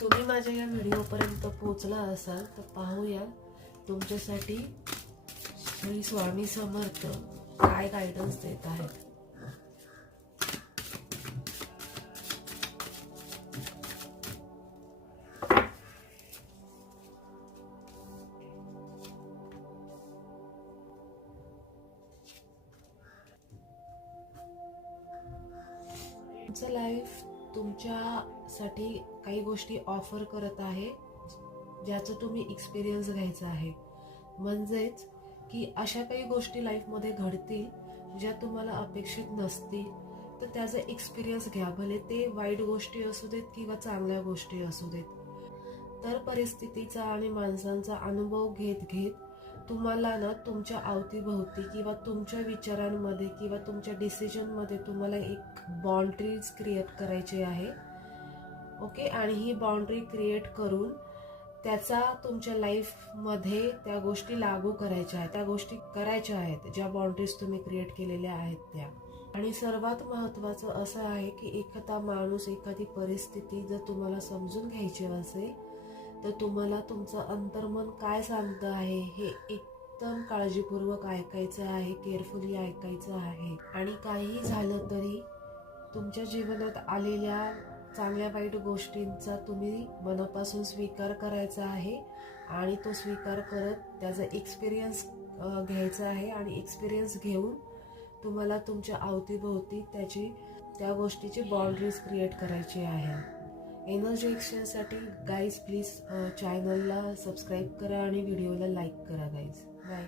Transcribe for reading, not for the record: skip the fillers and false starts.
तुम्ही माझ्या या व्हिडिओपर्यंत पोहोचला असाल तर पाहूया तुमच्यासाठी श्री स्वामी समर्थ काय गायडन्स देत आहेत. तुमचं लाईफ तुमच्यासाठी काही गोष्टी ऑफर करत आहे ज्याचं तुम्ही एक्सपिरियन्स घ्यायचा आहे. म्हणजेच की अशा काही गोष्टी लाईफमध्ये घडतील ज्या तुम्हाला अपेक्षित नसतील, तर त्याचा एक्सपिरियन्स घ्या. भले ते वाईट गोष्टी असू देत किंवा चांगल्या गोष्टी असू देत. तर परिस्थितीचा आणि माणसांचा अनुभव घेत घेत तुम्हाला ना तुमच्या अवतीभोवती किंवा तुमच्या विचारांमध्ये किंवा तुमच्या डिसिजनमध्ये तुम्हाला एक बाउंड्रीज क्रिएट करायची आहे. ओके. आणि ही बाउंड्री क्रिएट करून त्याचा तुमच्या लाईफमध्ये त्या गोष्टी लागू करायच्या आहेत, त्या गोष्टी करायच्या आहेत ज्या बाउंड्रीज तुम्ही क्रिएट केलेल्या आहेत त्या. आणि सर्वात महत्त्वाचं असं आहे की एखादा माणूस, एखादी परिस्थिती जर तुम्हाला समजून घ्यायची असेल तर तुम्हाला तुमचं अंतर्मन काय सांगतं आहे हे एकदम काळजीपूर्वक ऐकायचं आहे, केअरफुली ऐकायचं आहे. आणि काहीही झालं तरी तुमच्या जीवनात आलेल्या चांगल्या वाईट गोष्टींचा तुम्ही मनापासून स्वीकार करायचा आहे आणि तो स्वीकार करत त्याचा एक्सपिरियन्स घ्यायचा आहे. आणि एक्सपिरियन्स घेऊन तुम्हाला तुमच्या अवतीभोवती त्या गोष्टीची बाउंड्रीज क्रिएट करायची आहे. एनर्जी एक्सचेंजसाठी गाईज प्लीज चॅनलला सबस्क्राईब करा आणि व्हिडिओला लाईक करा गाईज. बाय.